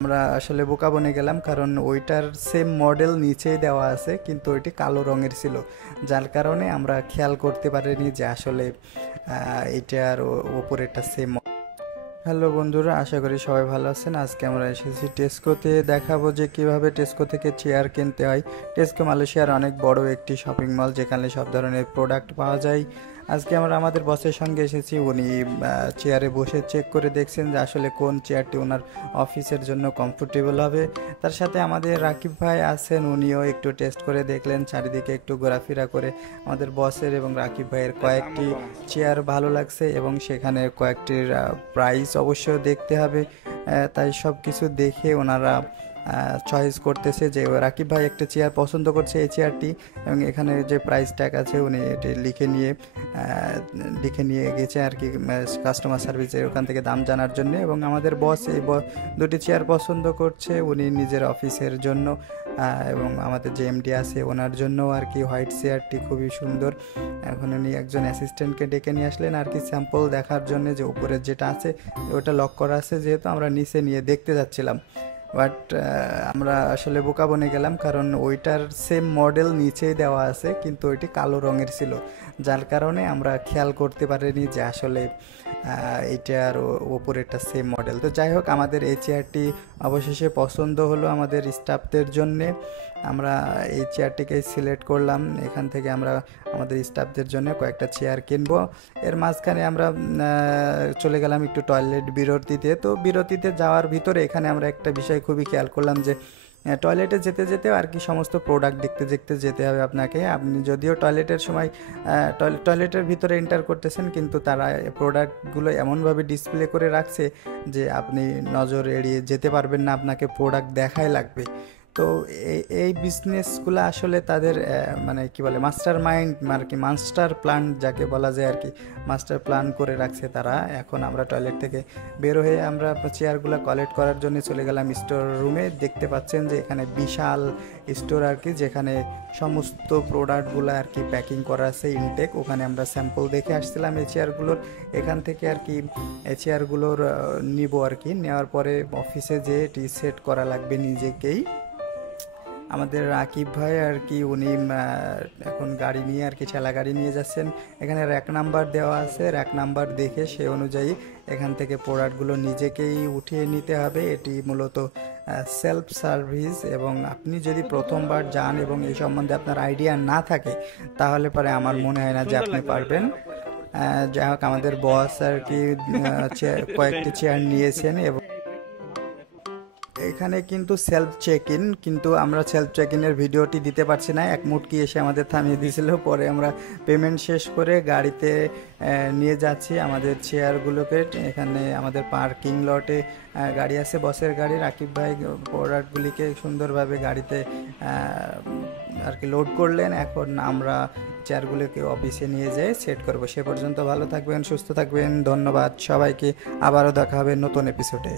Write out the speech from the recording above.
আমরা আসলে বোকা বনে গেলাম, কারণ ওইটার সেম মডেল নিচেই দেওয়া আছে, কিন্তু ওইটি কালো রঙের ছিল, যার কারণে আমরা খেয়াল করতে পারিনি যে আসলে এটার ওপরেরটা সেম। হ্যালো বন্ধুরা, আশা করি সবাই ভালো আছেন। আজকে আমরা এসেছি টেস্কোতে, দেখাবো যে কিভাবে টেস্কো থেকে চেয়ার কিনতে হয়। টেস্কো মালয়েশিয়ার অনেক বড় একটি শপিং মল, যেখানে সব ধরনের প্রোডাক্ট পাওয়া যায়। আজকে আমরা আমাদের বসের সঙ্গে এসেছি, উনি চেয়ারে বসে চেক করে দেখছেন যে আসলে কোন চেয়ারটি ওনার অফিসের জন্য কমফোর্টেবল হবে। তার সাথে আমাদের রাকিব ভাই আছেন, উনিও একটু টেস্ট করে দেখলেন, চারিদিকে একটু ঘোরাফেরা করে আমাদের বসের এবং রাকিব ভাইয়ের কয়েকটি চেয়ার ভালো লাগছে, এবং সেখানে কয়েকটির প্রাইস অবশ্যই দেখতে হবে। তাই সব কিছু দেখে ওনারা চয়েস করতেছে যে রাকিব ভাই একটা চেয়ার পছন্দ করছে, এই চেয়ারটি, এবং এখানে যে প্রাইস ট্যাগ আছে উনি এটি লিখে নিয়ে গেছে আর কি কাস্টমার সার্ভিসের ওখান থেকে দাম জানার জন্য। এবং আমাদের বস এই দুটি চেয়ার পছন্দ করছে উনি নিজের অফিসের জন্য, এবং আমাদের যে এমডি আছে ওনার জন্য আর কি। হোয়াইট চেয়ারটি খুবই সুন্দর। এখন উনি একজন অ্যাসিস্ট্যান্টকে ডেকে নিয়ে আসলেন আর কি স্যাম্পল দেখার জন্য, যে উপরের যেটা আছে ওটা লক করা আছে, যেহেতু আমরা নিচে নিয়ে দেখতে যাচ্ছিলাম। বাট আমরা আসলে বোকা বনে গেলাম, কারণ ওইটার সেম মডেল নিচেই দেওয়া আছে, কিন্তু ওইটি কালো রঙের ছিল, যার কারণে আমরা খেয়াল করতে পারিনি যে আসলে এইটার ওপরেরটা সেম মডেল। তো যাই হোক, আমাদের এই চেয়ারটি অবশেষে পছন্দ হলো আমাদের স্টাফদের জন্যে। আমরা এই চেয়ারটিকে সিলেক্ট করলাম, এখান থেকে আমরা আমাদের স্টাফদের জন্য কয়েকটা চেয়ার কিনবো। এর মাঝখানে আমরা চলে গেলাম একটু টয়লেট বিরতিতে। তো বিরতিতে যাওয়ার ভিতরে এখানে আমরা একটা বিষয় খুবই খেয়াল করলাম যে টয়লেটে যেতে যেতে আর কি সমস্ত প্রোডাক্ট দেখতে দেখতে যেতে হবে আপনাকে। আপনি যদিও টয়লেটের সময় টয়লেটের ভিতরে এন্টার করতেছেন, কিন্তু তারা প্রোডাক্টগুলো এমনভাবে ডিসপ্লে করে রাখছে যে আপনি নজর এড়িয়ে যেতে পারবেন না, আপনাকে প্রোডাক্ট দেখাই লাগবে। তো এই বিজনেসগুলো আসলে তাদের মানে কি বলে মাস্টার মাইন্ড আর কি, মাস্টার প্ল্যান যাকে বলা যায় আর কি, মাস্টার প্ল্যান করে রাখছে তারা। এখন আমরা টয়লেট থেকে বের হয়ে আমরা চেয়ারগুলো কালেক্ট করার জন্য চলে গেলাম স্টোর রুমে। দেখতে পাচ্ছেন যে এখানে বিশাল স্টোর আর কি, যেখানে সমস্ত প্রোডাক্টগুলো আর কি প্যাকিং করা আছে ইনটেক। ওখানে আমরা স্যাম্পল দেখে আসছিলাম এই চেয়ারগুলোর, এখান থেকে আর কি এই চেয়ারগুলোর নিব আর কি। নেওয়ার পরে অফিসে যেয়ে এটি সেট করা লাগবে নিজেকেই। আমাদের রাকিব ভাই আর কি উনি এখন গাড়ি নিয়ে আর কি ঠেলা গাড়ি নিয়ে যাচ্ছেন। এখানে র্যাক নাম্বার দেওয়া আছে, র্যাক নাম্বার দেখে সে অনুযায়ী এখান থেকে প্রোডাক্টগুলো নিজেকেই উঠিয়ে নিতে হবে। এটি মূলত সেলফ সার্ভিস, এবং আপনি যদি প্রথমবার যান এবং এই সম্বন্ধে আপনার আইডিয়া না থাকে, তাহলে পরে আমার মনে হয় না যে আপনি পারবেন। যাই হোক, আমাদের বস আর কি কয়েকটি চেয়ার নিয়েছেন, এবং এখানে কিন্তু সেলফ চেক ইন, কিন্তু আমরা সেলফ চেক ইনের ভিডিওটি দিতে পারছি না, এক মুটকি এসে আমাদের থামিয়ে দিয়েছিল। পরে আমরা পেমেন্ট শেষ করে গাড়িতে নিয়ে যাচ্ছি আমাদের চেয়ারগুলোকে। এখানে আমাদের পার্কিং লটে গাড়ি আছে, বসের গাড়ি। রাকিব ভাই প্রোডাক্টগুলিকে সুন্দরভাবে গাড়িতে আর কি লোড করলেন। এখন আমরা চেয়ারগুলোকে অফিসে নিয়ে যেয়ে সেট করবো। সে পর্যন্ত ভালো থাকবেন, সুস্থ থাকবেন, ধন্যবাদ সবাইকে। আবারও দেখা হবে নতুন এপিসোডে।